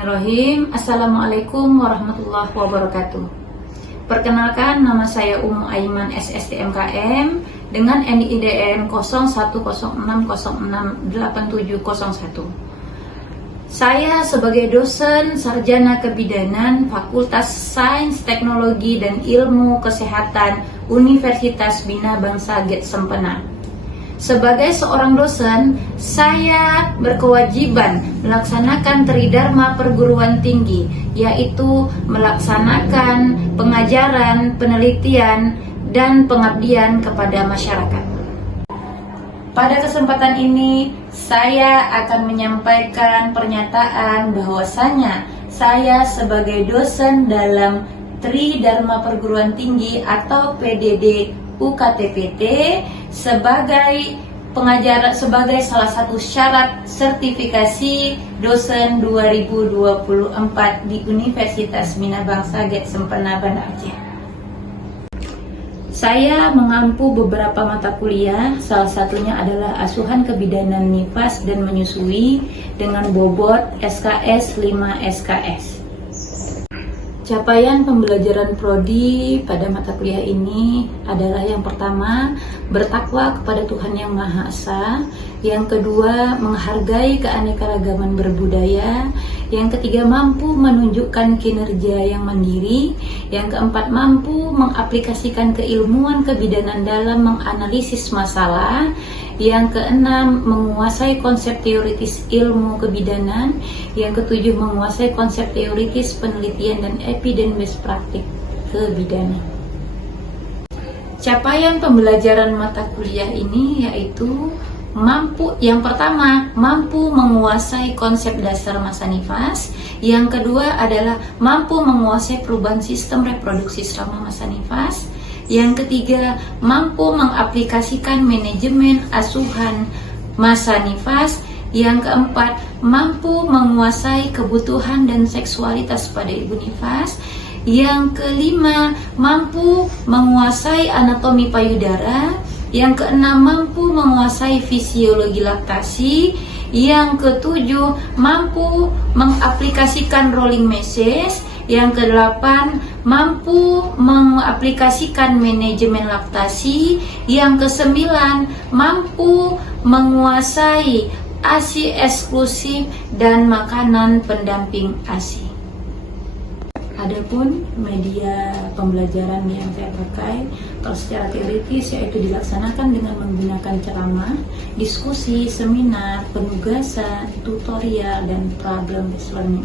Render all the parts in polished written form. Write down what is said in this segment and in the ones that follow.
Bismillahirrahmanirrahim. Assalamualaikum warahmatullahi wabarakatuh. Perkenalkan, nama saya Umu Aiman SSTMKM dengan NIDN 0160606701. Saya sebagai dosen sarjana kebidanan Fakultas Sains, Teknologi, dan Ilmu Kesehatan Universitas Bina Bangsa Get Sempena. Sebagai seorang dosen, saya berkewajiban melaksanakan Tridharma Perguruan Tinggi, yaitu melaksanakan pengajaran, penelitian, dan pengabdian kepada masyarakat. Pada kesempatan ini, saya akan menyampaikan pernyataan bahwasanya saya sebagai dosen dalam Tridharma Perguruan Tinggi atau PDD UKTPT sebagai pengajar, sebagai salah satu syarat sertifikasi dosen 2024 di Universitas Bina Bangsa Get Sempena Banda Aceh. Saya mengampu beberapa mata kuliah, salah satunya adalah asuhan kebidanan nifas dan menyusui dengan bobot SKS 5 SKS. Capaian pembelajaran prodi pada mata kuliah ini adalah yang pertama, bertakwa kepada Tuhan Yang Maha Esa. Yang kedua, menghargai keanekaragaman berbudaya. Yang ketiga, mampu menunjukkan kinerja yang mandiri. Yang keempat, mampu mengaplikasikan keilmuan kebidanan dalam menganalisis masalah. Yang keenam, menguasai konsep teoritis ilmu kebidanan. Yang ketujuh, menguasai konsep teoritis penelitian dan evidence praktik kebidanan. Capaian pembelajaran mata kuliah ini yaitu yang pertama, mampu menguasai konsep dasar massa nifas. Yang kedua adalah mampu menguasai perubahan sistem reproduksi selama masa nifas. Yang ketiga, mampu mengaplikasikan manajemen asuhan masa nifas. Yang keempat, mampu menguasai kebutuhan dan seksualitas pada ibu nifas. Yang kelima, mampu menguasai anatomi payudara. Yang keenam, mampu menguasai fisiologi laktasi. Yang ketujuh, mampu mengaplikasikan rolling message. Yang kedelapan, mampu mengaplikasikan manajemen laktasi. Yang kesembilan, mampu menguasai ASI eksklusif dan makanan pendamping ASI. Adapun media pembelajaran yang saya pakai kalau secara teoritis yaitu dilaksanakan dengan menggunakan ceramah, diskusi, seminar, penugasan, tutorial, dan problem based learning.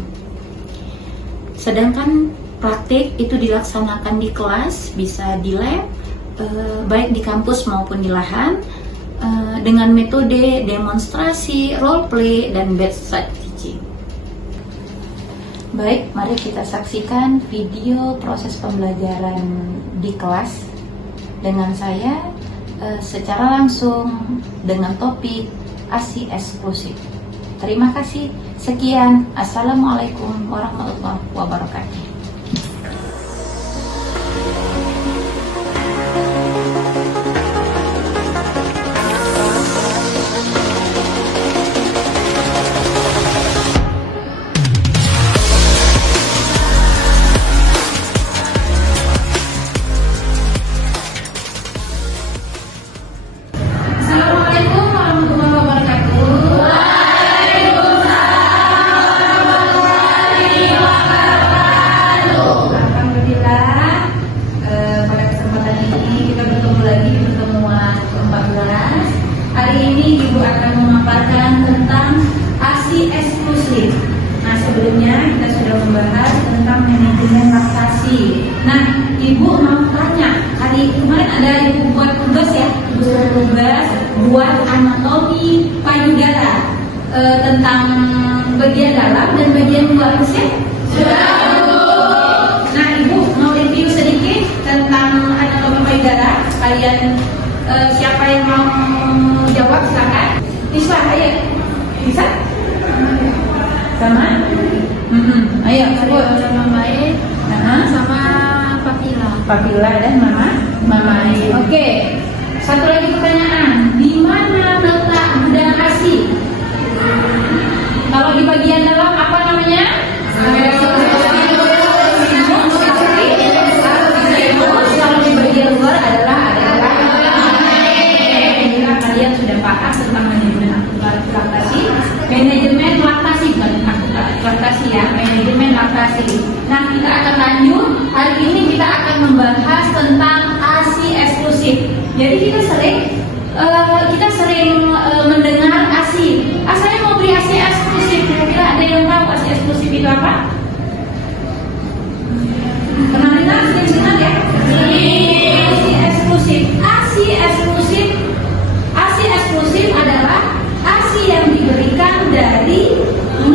Sedangkan praktik itu dilaksanakan di kelas, bisa di lab, baik di kampus maupun di lahan, dengan metode demonstrasi, role play, dan bedside teaching. Baik, mari kita saksikan video proses pembelajaran di kelas dengan saya secara langsung dengan topik ASI eksklusif. Terima kasih. Sekian. Assalamualaikum warahmatullahi wabarakatuh. Hari ini Ibu akan memaparkan tentang ASI eksklusif. Nah, sebelumnya kita sudah membahas tentang manajemen laktasi. Nah, Ibu mau tanya, hari kemarin ada Ibu buat tugas ya, buat anatomi payudara, tentang bagian dalam dan bagian luar ya? Nah, Ibu mau review sedikit tentang anatomi payudara. Kalian siapa yang mau jawab silakan. Bisa, ayo. Bisa? Sama? Ayo, Mama E sama Papila. Papila dan Mama E. Oke. Satu lagi pertanyaan. Di mana letak gudang ASI? Kalau di bagian dalam apa namanya? Nah, kita akan lanjut. Hari ini kita akan membahas tentang ASI eksklusif. Jadi kita sering mendengar ASI. Saya mau beli ASI eksklusif. Kira-kira ada yang tahu ASI eksklusif itu apa? Pernah dengar? Sering dengar ya? ASI eksklusif. ASI eksklusif adalah ASI yang diberikan dari 0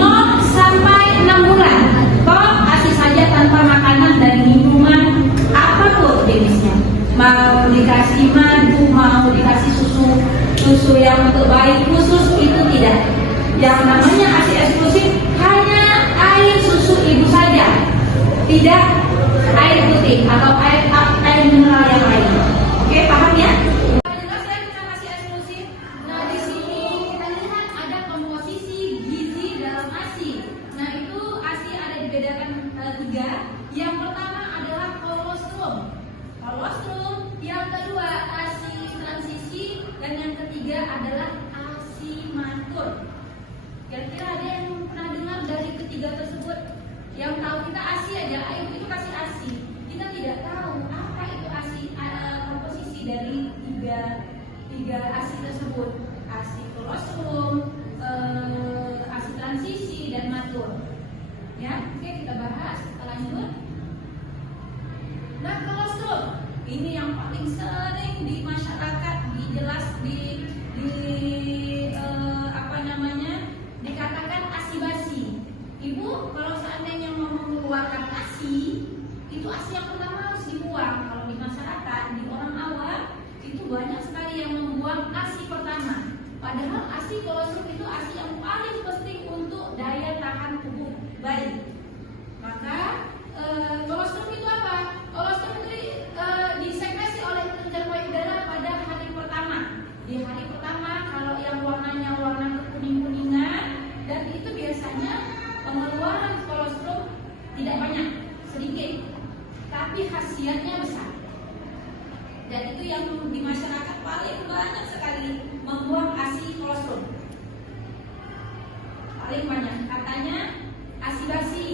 sampai 6 bulan. Kok ASI saja tanpa makanan dan minuman apapun jenisnya. Mau dikasih madu, mau dikasih susu yang untuk bayi khusus, itu tidak. Yang namanya ASI eksklusif hanya air susu ibu saja, tidak air putih atau air mineral yang lain. Oke, paham ya? Nah, di sini kita lihat ada komposisi gizi dalam ASI. Nah, itu ASI ada dibedakan 3. Yang pertama adalah kolostrum. Yang kedua ASI transisi, dan yang ketiga adalah ASI matur. Kira-kira ada yang pernah dengar dari ketiga tersebut? Yang tahu kita ASI aja, itu kasih ASI. Kita tidak tahu apa itu ASI, komposisi dari tiga ASI tersebut. ASI kolostrum, ASI transisi, dan matur. Ya, oke, kita bahas, kita lanjut. Nah, kolostrum ini yang paling sering di masyarakat dikatakan ASI basi. Ibu, kalau seandainya mau mengeluarkan ASI, itu ASI yang pertama harus dibuang. Kalau di masyarakat, di orang awam, itu banyak sekali yang membuang ASI pertama. Padahal ASI kolostrum itu ASI yang paling penting untuk daya tahan tubuh bayi. Maka kolostrum itu apa? Kolostrum itu disekresi oleh kelenjar payudara pada hari pertama. Di hari pertama, kalau yang warnanya warna kekuning-kuningan, dan itu biasanya pengeluaran kolostrum tidak banyak, sedikit, tapi khasiatnya besar. Dan itu yang di masyarakat paling banyak sekali membuang ASI kolostrum. Paling banyak, katanya ASI basi.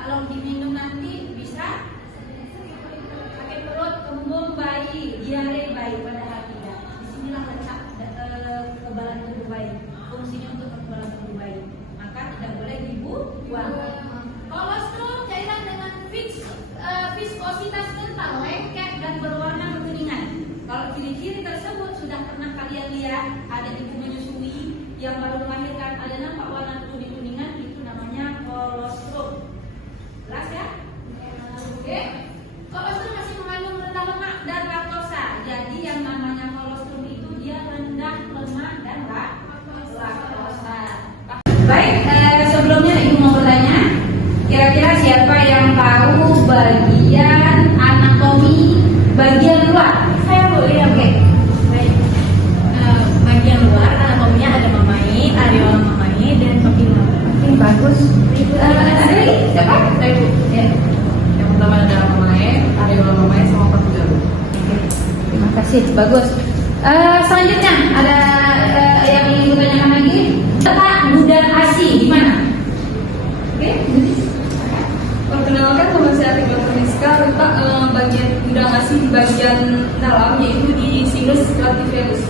Kalau diminum nanti bisa sakit perut, kembung bayi, diare bayi pada hari tidak. Disinilah letak kekebalan tubuh bayi. Fungsinya untuk kekebalan tubuh bayi. Maka tidak boleh dibuang. Kolostrum cairan dengan viskositas kental, lengket, dan berwarna kekuningan. Kalau ciri-ciri tersebut sudah pernah kalian lihat, ada ibu menyusui yang baru melahirkan, ada nampak warna kuning-kuningan, itu namanya kolostrum. Jelas ya? Oke. Kolostrum masih mengandung rendah lemak dan laktosa. Jadi yang namanya kolostrum itu dia rendah lemak dan laktosa. Baik, sebelumnya ibu mau bertanya, kira-kira siapa yang tahu bagian anatomi bagian luar? Saya boleh ya, oke. Baik. Bagian luar anatominya ada mamai, areola mamai, dan papila. Oke, bagus. Ada lagi? Siapa? Ibu. Ya. Yang pertama ada mamae, areola mamae, sama papila. Oke. Terima kasih, bagus. Selanjutnya ada yang ingin ditanyakan lagi. Letak gudang ASI di mana? Oke. Perkenalkan, nama saya Tigor Tuniska. Letak bagian gudang ASI di bagian dalam, yaitu di sinus lativerus.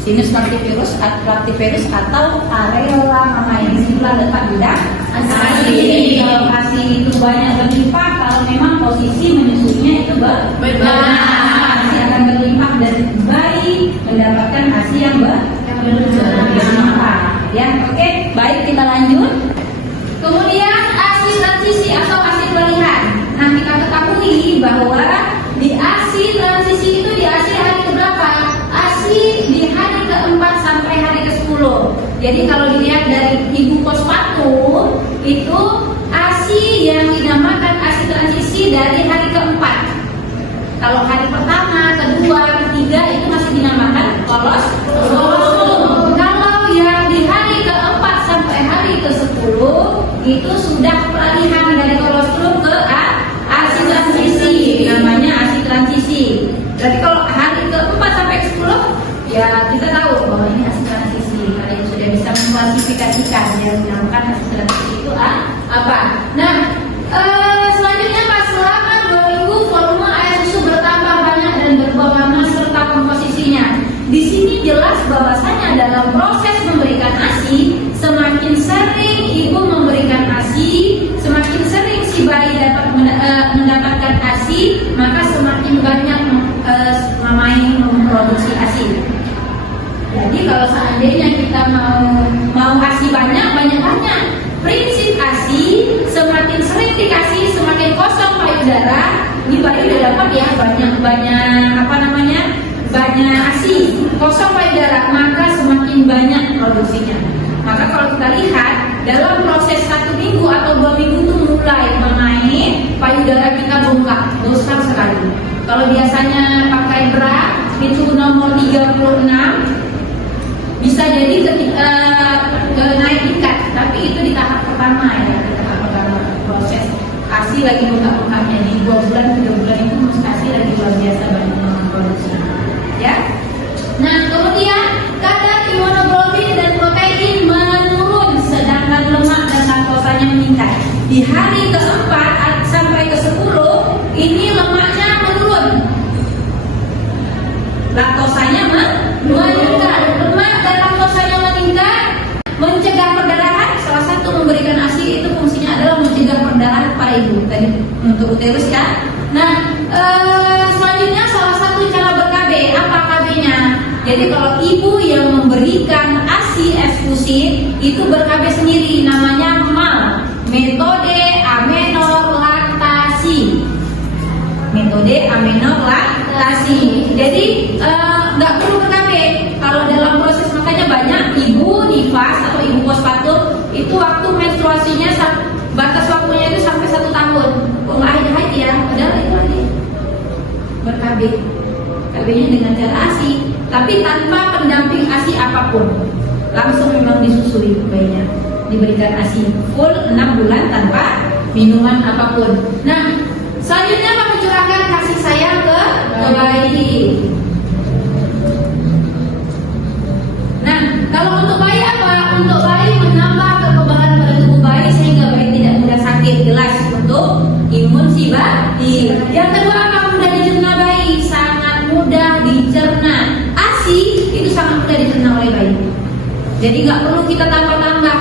Sinus lativerus atau areola mamai. Di sinilah letak gudang ASI. Kalau ASI itu banyak berlimpah, kalau memang posisi menyusuinya itu benar, ASI akan berlimpah dan bayi mendapatkan ASI yang berlimpah. Ya, oke, baik, kita lanjut. Kemudian ASI transisi atau ASI peralihan. Nah, kita ketahui bahwa di ASI transisi itu di ASI hari keberapa? ASI di hari ke-4 sampai hari ke-10. Jadi kalau dilihat dari ibu pospatum, itu ASI yang dinamakan ASI transisi dari hari ke-4. Kalau hari pertama, kedua, ketiga itu masih dinamakan kolostrum. Kalau yang di hari ke-4 sampai hari ke-10 itu sudah peralihan dari kolostrum ke ASI transisi, namanya ASI transisi. Jadi kalau hari ke-4 sampai ke-10 ya kita tahu bahwa ini ASI transisi. Kalian sudah bisa mengklasifikasikan yang dinamakan ASI transisi itu apa. Nah, mendapatkan ASI, maka semakin banyak mamai memproduksi ASI. Jadi kalau seandainya kita mau ASI banyak, prinsip ASI semakin sering dikasih, semakin kosong payudara, ini bayi udah dapat ya banyak ASI, kosong payudara, maka semakin banyak produksinya. Maka kalau kita lihat dalam proses 1 minggu atau 2 minggu itu mulai memait, payudara kita bengkak besar sekali. Kalau biasanya pakai bra itu nomor 36, bisa jadi ketika naik tingkat, tapi itu di tahap pertama ya, proses ASI lagi bengkak-bengkaknya di 2 bulan 3 bulan itu ASI lagi luar biasa banyak produksi. Ya. Nah, kemudian kadar imunoglobulin dan protein menurun, sedangkan lemak dan laktosanya meningkat. Di hari ke-4 sampai ke-10 ini lemaknya menurun, laktosanya meningkat. Lemak dan laktosanya meningkat, mencegah perdarahan. Salah satu memberikan ASI itu fungsinya adalah mencegah perdarahan pada ibu tadi untuk uterus ya. Nah, selanjutnya salah satu cara ber-KB, apa KB-nya? Jadi kalau ibu yang memberikan ASI eksklusif itu ber-KB sendiri, namanya MAL, metode amenorlaktasi. Jadi nggak perlu ber-KB. Kalau dalam proses makanya banyak ibu nifas atau ibu postpartum itu waktu menstruasinya batas waktunya itu sampai 1 tahun. Kok nggak haid ya? Padahal itu lagi ber-KB. KB-nya dengan cara ASI, tapi tanpa pendamping ASI apapun, langsung memang disusui bayinya, diberikan ASI full 6 bulan tanpa minuman apapun. Nah, selanjutnya mencurahkan kasih sayang ke bayi. Nah, kalau untuk bayi apa? Untuk bayi menambah kekebalan pada tubuh bayi sehingga bayi tidak mudah sakit, jelas untuk imun si bayi. Yang kedua apa? Mudah dicerna bayi, sangat mudah dicerna. ASI itu sangat mudah dicerna oleh bayi. Jadi nggak perlu kita tambah-tambah.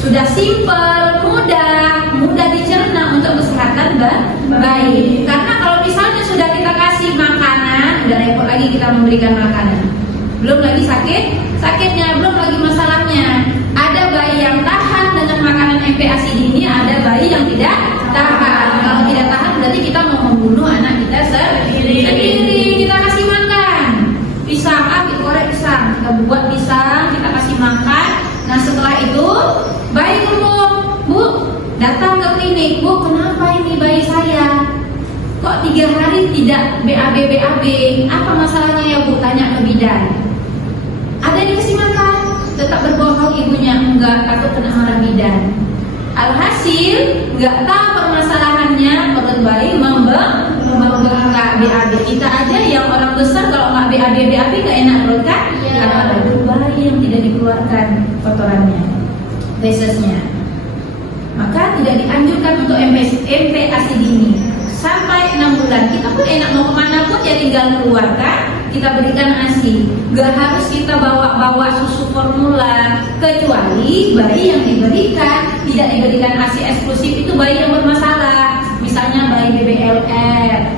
Sudah simple, mudah dicerna untuk kesehatan bayi. Karena kalau misalnya sudah kita kasih makanan, udah repot lagi kita memberikan makanan. Belum lagi sakitnya, belum lagi masalahnya. Ada bayi yang tahan dengan makanan MPASI ini, ada bayi yang tidak tahan. Kalau tidak tahan berarti kita mau membunuh anak kita sendiri. Kita kasih makan pisang, dikorek pisang, kita buat pisang, kita kasih makan. Nah setelah itu bayi ngomong, Bu, datang ke klinik, Bu, kenapa ini bayi saya kok 3 hari tidak BAB? Apa masalahnya ya Bu? Tanya ke bidan. Ada yang dikasih makan, tetap berbohong ibunya, enggak, atau kena marah bidan. Alhasil nggak tahu permasalahannya, perut bayi membengkak BAB. Kita aja yang orang besar kalau nggak BAB nggak enak perut kan? Ada bayi yang tidak dikeluarkan kotorannya, fesesnya. Maka tidak dianjurkan untuk MPASI dini sampai 6 bulan. Kita pun enak mau kemana pun ya tinggal keluarkan, kita berikan ASI. Gak harus kita bawa susu formula, kecuali bayi yang tidak diberikan ASI eksklusif itu bayi yang bermasalah. Misalnya bayi BBLR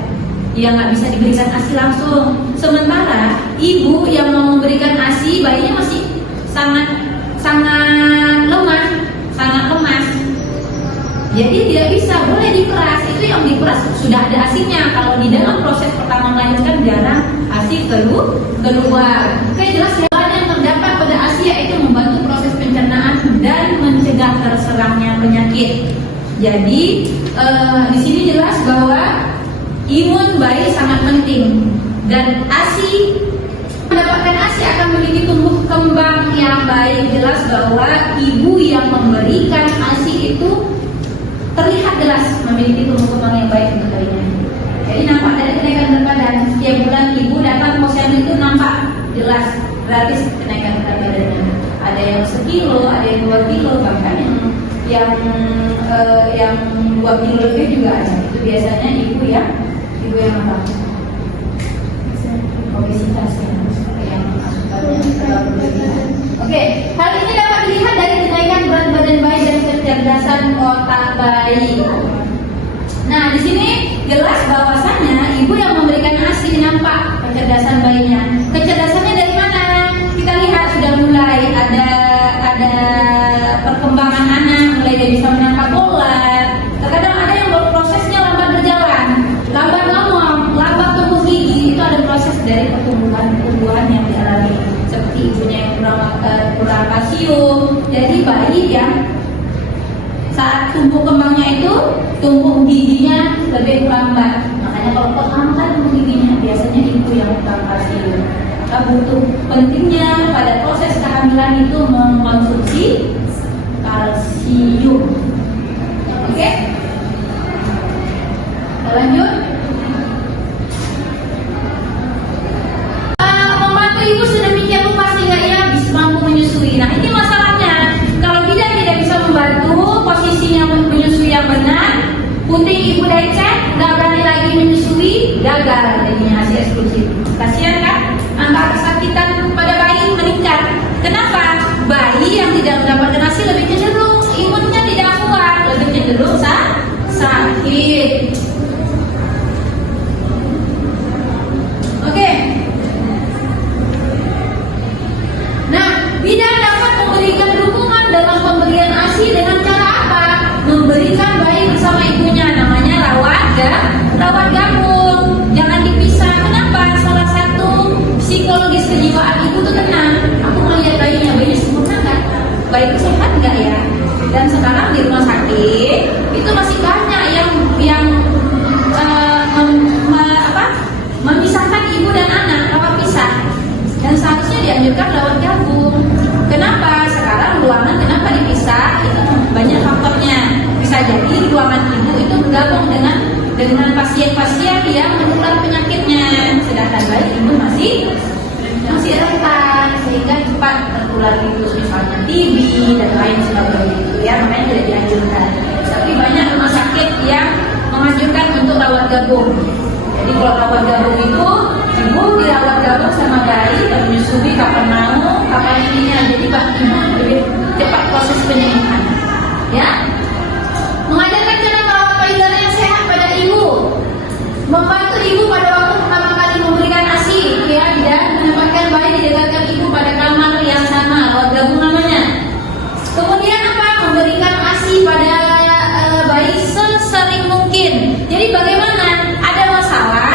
yang nggak bisa diberikan ASI langsung. Sementara ibu yang mau memberikan ASI, bayinya masih sangat lemas. Jadi tidak bisa, boleh diperas. Itu yang diperas sudah ada ASInya. Kalau di dalam proses pertama melahirkan jarang ASI keluar. Oke, jelas ya. Yang terdapat pada ASI yaitu membantu proses pencernaan dan mencegah terserangnya penyakit. Jadi di sini jelas bahwa imun bayi sangat penting dan ASI, mendapatkan ASI akan memiliki tumbuh kembang yang baik. Jelas bahwa ibu yang memberikan ASI itu terlihat jelas memiliki tumbuh kembang yang baik untuk bayinya. Jadi nampak dari kenaikan berat badan setiap bulan ibu datang posyandu itu nampak jelas gratis kenaikan berat badannya. Ada yang 1 kilo, ada yang 2 kilo, bahkan yang 2 kilo lebih juga ada. Itu biasanya ibu yang apa? Obesitas yang Oke, hal ini dapat dilihat dari kenaikan berat badan bayi dan kecerdasan otak bayi. jelas bahwasannya ibu yang memberikan ASI nampak kecerdasan bayinya. Kecerdasannya dari mana? Kita lihat sudah mulai ada perkembangan anak, mulai dia bisa menangkap bola. Terkadang ada yang prosesnya lambat berjalan, lambat ngomong, lambat tumbuh gigi. Itu ada proses dari pertumbuhan yang dialami. Seperti ibunya yang kurang kalsium. Jadi bayi yang saat tumbuh kembangnya itu tumbuh giginya lebih lambat. Makanya kalau lambat tumbuh giginya biasanya ibu yang kurang kalsium. Maka butuh pentingnya pada proses kehamilan itu mengkonsumsi kalsium. Oke? Kita lanjut. Membantu ibu sedemikian rupa sehingga ia bisa mampu menyusui. Nah ini masalahnya. Kalau bidan tidak bisa membantu posisinya menyusui yang benar, puting ibu lecet, nggak berani lagi menyusui, gagal jadinya ASI eksklusif. Kasihan kan? Angka kesakitan pada bayi meningkat. Kenapa? Bayi yang tidak mendapatkan ASI lebih cenderung imunnya tidak kuat, lebih cenderung sakit. Oke. Nah, bidan dapat memberikan dukungan dalam pemberian ASI dengan cara apa? Memberikan bayi bersama ibunya, namanya rawat gabung. Jangan dipisah. Kenapa? Salah satu psikologis kejiwaan ibu itu tenang. Aku melihat bayinya sempurna nggak? Bayiku sehat nggak ya? Dan sekarang di rumah sakit itu masih banyak yang memisahkan ibu dan anak, rawat pisah. Dan seharusnya dianjurkan rawat gabung. Kenapa? Sekarang ruangan kenapa dipisah? Itu banyak faktornya. Bisa jadi ruangan ibu itu bergabung dengan pasien-pasien yang menular penyakitnya, sedangkan bayi ibu masih rentan sehingga cepat tertular virus, misalnya TB dan lain sebagainya. Ya, makanya tidak dianjurkan. Tapi banyak rumah sakit yang menganjurkan untuk rawat gabung. Jadi kalau rawat gabung itu ibu dirawat gabung sama bayi, menyusui kapan mau, kapan ininya. Jadi ibu lebih cepat proses penyembuhan. Ya, mengajarkan cara merawat payudara yang sehat pada ibu, membantu ibu pada waktu pertama kali memberikan ASI, ya, dan menempatkan bayi didekatkan ibu pada kamar yang sama, rawat gabung namanya. Kemudian apa? Memberikan ASI pada bayi sesering mungkin. Jadi bagaimana? Ada masalah,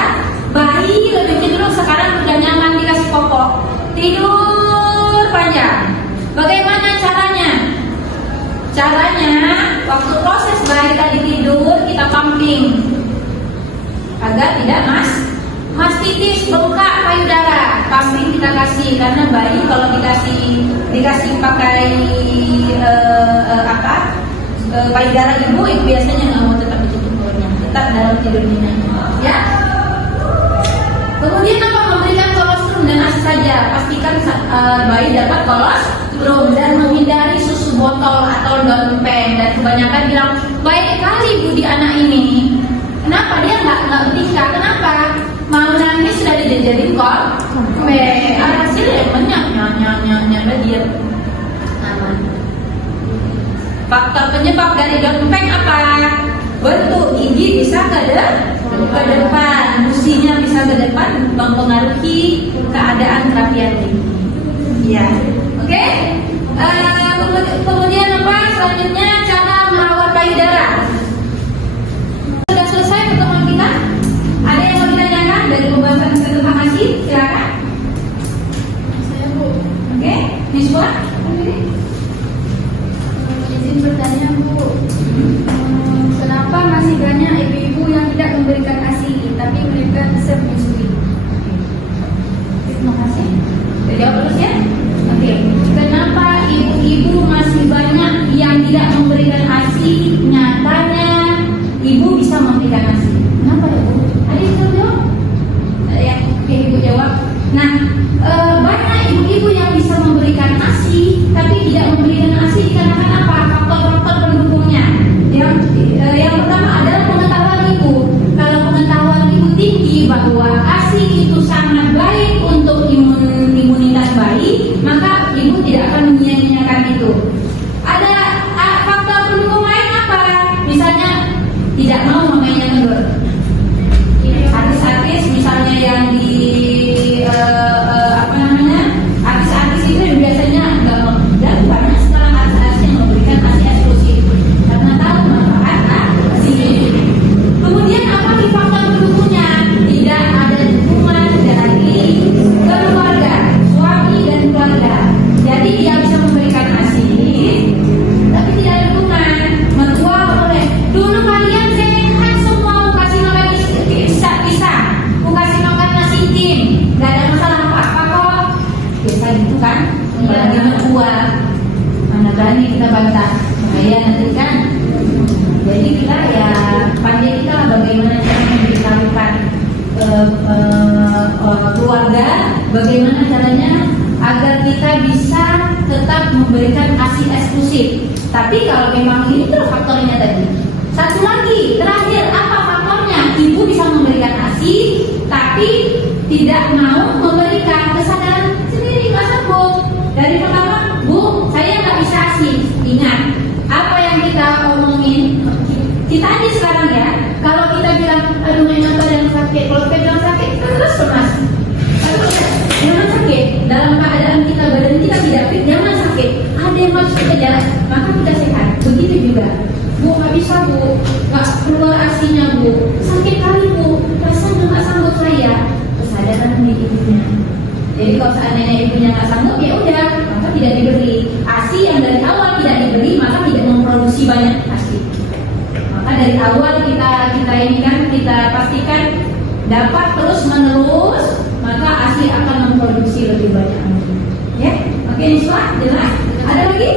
bayi lebih cenderung sekarang sudah nyaman dikasih popok, tidur panjang. Bagaimana caranya? Caranya, waktu proses bayi tadi tidur kita pumping agar tidak mastitis, bengkak payudara. Pumping kita kasih karena bayi kalau dikasih pakai payudara ibu itu biasanya nggak mau tetap ditutup mulutnya, tetap dalam tidurnya. Ya. Kemudian apa? Memberikan kolostrum dan ASI saja. Pastikan bayi dapat kolostrum dan menghindari susu botol atau dompeng. Dan kebanyakan bilang baik kali bu di anak ini. Kenapa dia nggak ketika? Kenapa? Mau nangis sudah dijajarin kok. Hasilnya menyak dia aman. Faktor penyebab dari dompeng apa? Bentuk gigi bisa ke depan, gusinya bisa ke depan, mempengaruhi keadaan kerapian gigi. Ya, oke. Kemudian apa? Selanjutnya cara merawat payudara. Sudah selesai pertemuan kita? Ada yang mau ditanyakan dari pembahasan tentang ASI? Silakan. Saya bu. Oke, Miswa. Izin bertanya bu, kenapa masih banyak ibu-ibu yang tidak memberikan ASI tapi memberikan resep menyusui? Terima kasih. Jawab terus ya. Oke. Kenapa ibu-ibu masih banyak yang tidak memberikan ASI? Nyatanya ibu bisa memberikan ASI. Kenapa ya bu? Tadi itu jawab. Ya, oke ibu jawab. Nah, banyak ibu-ibu yang bisa memberikan ASI tapi tidak memberikan ASI dikarenakan apa? Faktor-faktor pendukungnya. Yang pertama adalah pengetahuan ibu. Kalau pengetahuan ibu tinggi bahwa ASI itu sangat baik untuk imunitas bayi, maka ibu tidak akan menyia-nyiakan itu. Ada faktor pendukung lain apa? Misalnya tidak mau mamanya kendor. artis-artis misalnya yang di apa namanya, artis-artis itu yang biasanya dan banyak sekarang artis-artis yang memberikan ASI eksklusif karena tahu manfaat ASI. Kemudian apa di faktor pendukungnya? Tidak ada dukungan dari keluarga, suami dan keluarga. Jadi dia bisa memberikan ASI, tapi tidak ada dukungan. Mertua boleh. Dulu kalian sehat semua, mau kasih makan bisa, mau kasih makan nasi tim, nggak ada masalah apa-apa kok. Biasa gitu kan? Apalagi mertua, mana berani kita bantah, bahaya nanti kan. Jadi kita ya pandai kita lah bagaimana cara memberitahukan keluarga, bagaimana caranya agar kita bisa tetap memberikan ASI eksklusif. Tapi kalau memang ini tuh faktornya tadi. Satu lagi, terakhir apa faktornya? Ibu bisa memberikan ASI, tapi tidak mau memberikan kesadaran sendiri, nggak sanggup. Dari pertama, Bu, saya nggak bisa ASI. Ingat, apa yang kita omongin, kita aja sekarang ya. Kalau kita bilang, aduh memang yang sakit, kalau kita bilang sakit, terus mas. Jangan sakit, dalam keadaan kita badan kita tidak fit, jangan sakit. Ada yang masuk ke jalan, maka kita sehat. Begitu juga, Bu nggak bisa Bu, nggak keluar ASI-nya Bu, sakit kali Bu, rasanya nggak sanggup saya. Kesadaran di ibunya. Jadi kalau seandainya ibunya nggak sanggup, ya udah, maka tidak diberi ASI yang dari awal tidak diberi, maka tidak memproduksi banyak ASI. Maka dari awal kita ini kan kita pastikan dapat terus menerus, maka ASI akan memproduksi lebih banyak lagi. Ya, oke Niswa, jelas? Ada lagi?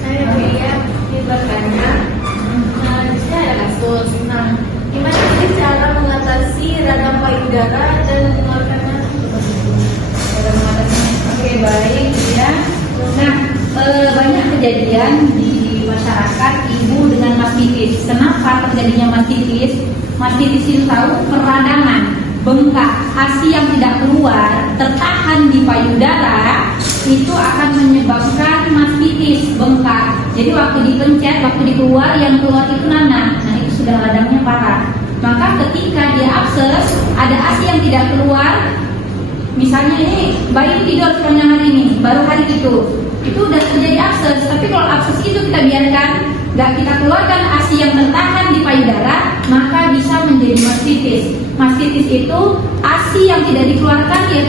Saya lihat di belakangnya, saya ada kasus. Nah, gimana sih cara mengatasi radang payudara dan mengeluarkannya? Oke, baik ya. Nah, banyak kejadian di masyarakat ibu dengan mastitis. Kenapa terjadinya mastitis? Mastitis itu tahu peradangan, bengkak, ASI yang tidak keluar, tertahan di payudara, itu akan menyebabkan mastitis, bengkak. Jadi waktu dipencet, waktu dikeluar, yang keluar itu nanah. Nah itu sudah radangnya parah. Maka ketika dia abses, ada ASI yang tidak keluar. Misalnya ini bayi tidur sepanjang hari ini, baru hari itu udah terjadi abses. Tapi kalau abses itu kita biarkan, nggak kita keluarkan ASI yang tertahan di payudara, maka bisa menjadi mastitis. Mastitis itu ASI yang tidak dikeluarkan, ya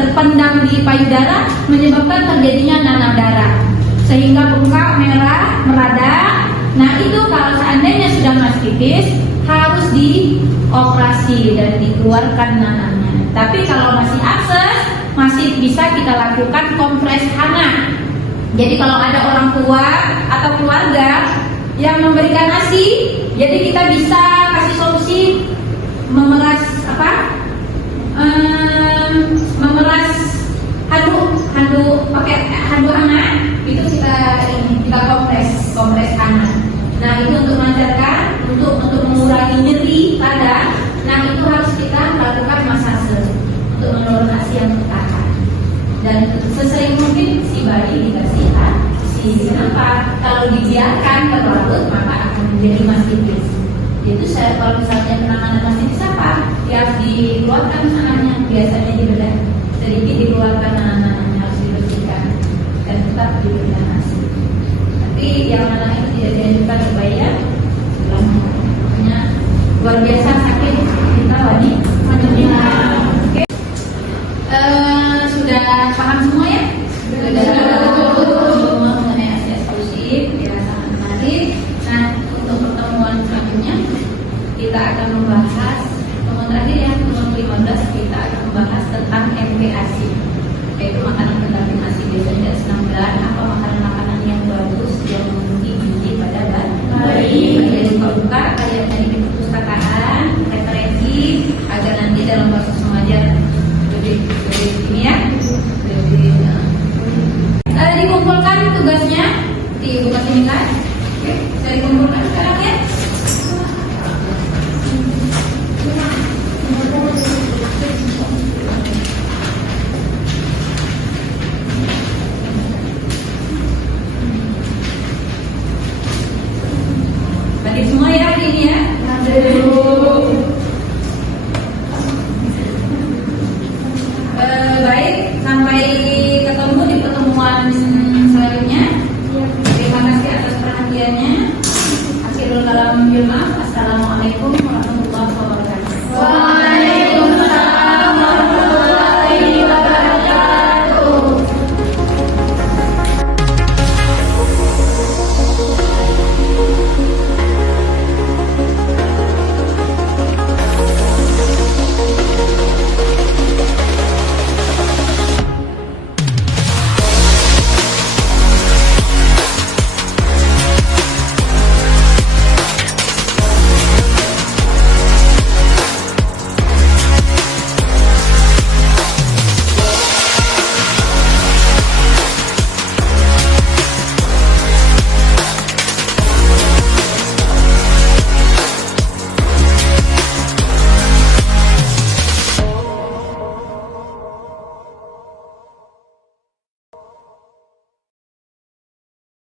terpendam di payudara, menyebabkan terjadinya nanah darah, sehingga bengkak, merah, meradang. Nah itu kalau seandainya sudah mastitis, harus dioperasi dan dikeluarkan nanahnya. Tapi kalau masih abses, masih bisa kita lakukan kompres hangat. Jadi kalau ada orang tua atau keluarga yang memberikan ASI, jadi kita bisa kasih solusi memeras memeras handuk pakai handuk hangat, itu kita kompres hangat. Nah itu untuk melancarkan, untuk mengurangi nyeri pada. Nah itu harus kita lakukan masase untuk menurunkan ASI yang tertahan. Dan sesering mungkin si bayi dikasih ASI. Kenapa? Kalau dibiarkan berlarut maka akan menjadi mastitis. Itu saya kalau misalnya penanganan mastitis apa? Ya harus dikeluarkan nanahnya, biasanya dibedah sedikit, dikeluarkan nanahnya, harus dibersihkan dan tetap diberikan ASI. Tapi yang nanah itu tidak dianjurkan ke bayi ya. Luar biasa sakit kita wanita macamnya. Oke. Sudah paham semua ya? Sudah semua mengenai ASI eksklusif, ya sangat menarik. Nah untuk pertemuan selanjutnya kita akan membahas pertemuan terakhir ya, pertemuan 15 kita akan membahas tentang MPASI, yaitu makanan pendamping ASI. Biasanya 9 apa makanan-makanan yang bagus yang memenuhi gizi pada bayi. Jadi buka kalian cari di perpustakaan, referensi agar nanti dalam proses mengajar lebih ini ya, dikumpulkan tugasnya di buku ini kan. Oke, saya dikumpulkan sekarang ya. jemaah